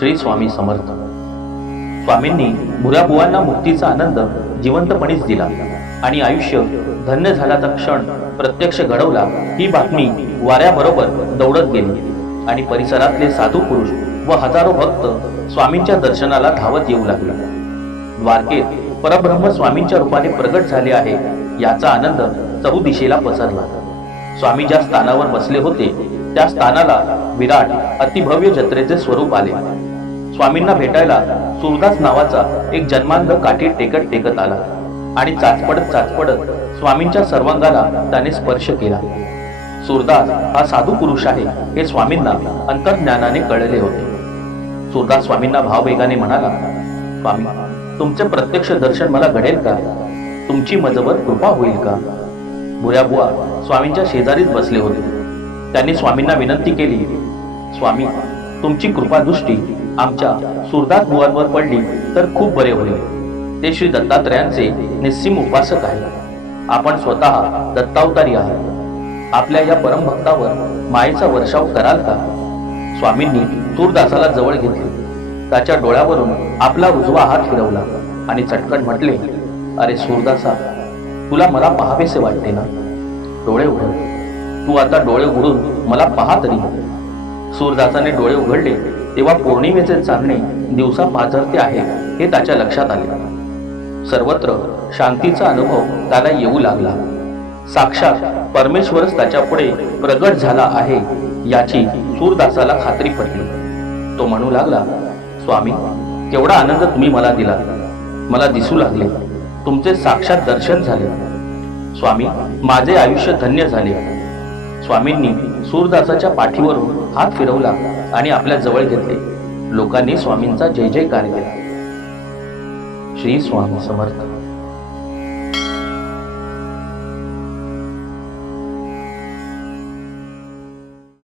श्री स्वामी समर्थ. स्वामींनी भुराबुवांना मुक्तीचा आनंद जिवंतपणीच दिला आणि आयुष्य धन्य झाल्याचा क्षण प्रत्यक्ष घडवला. ही बातमी वाऱ्याबरोबर दौडत गेली आणि परिसरातले साधू पुरुष व हजारो भक्त स्वामींच्या दर्शनाला धावत येऊ लागले. द्वारकेत परब्रह्म स्वामींच्या रूपाने प्रगट झाले आहे याचा आनंद चहूदिशेला पसरला. स्वामी ज्या स्थानावर बसले होते त्या स्थानाला विराट अतिभव्य जत्रेचे स्वरूप आले. स्वामींना भेटायला सूरदास नावाचा एक जन्मांध काठी टेकत आला आणि चाचपडत स्वामींच्या सर्वांगाला त्याने स्पर्श केला. सूरदास हा साधू पुरुष आहे हे स्वामींना अंतर्ज्ञानाने कळले होते. सूरदास स्वामींना भाववेगाने म्हणाला, स्वामी, तुमचे प्रत्यक्ष दर्शन मला घडेल का? तुमची मजवर कृपा होईल का? भुऱ्याबुवा स्वामींच्या शेजारीच बसले होते. त्यांनी स्वामींना विनंती केली, स्वामी, तुमची कृपादृष्टी आमच्या सूरदास बुवांवर पडली तर खूप बरे होईल. ते श्री दत्तात्रयांचे निस्सीम उपासक आहेत. आपण स्वतः दत्तावतारी आहात. आपल्या या परमभक्तावर मायेचा वर्षाव कराल का? स्वामींनी सूरदासाला जवळ घेतले. त्याच्या डोळ्यावरून आपला उजवा हात फिरवला आणि चटकन म्हटले, अरे सूरदासा, तुला मला पाहावेसे वाटते ना? डोळे उघड. तू आता डोळे उघडून मला पहा तरी. सूरदासाने डोळे उघडले तेव्हा पौर्णिमेचे चांदणे दिवसा पाझरते आहे हे त्याच्या लक्षात आले. सर्वत्र शांतीचा अनुभव त्याला येऊ लागला. साक्षात परमेश्वरच त्याच्या पुढे प्रगट झाला आहे याची सूरदासाला खात्री पटली. तो म्हणू लागला, स्वामी, केवढा आनंद तुम्ही मला दिला. मला दिसू लागले, तुमचे साक्षात दर्शन झाले. स्वामी, माझे आयुष्य धन्य झाले. स्वामींनी सूरदासाच्या पाठीवरून हात फिरवला आणि आपल्या जवळ घेतले. लोकांनी स्वामींचा जय जयकार केला. श्री स्वामी समर्थ.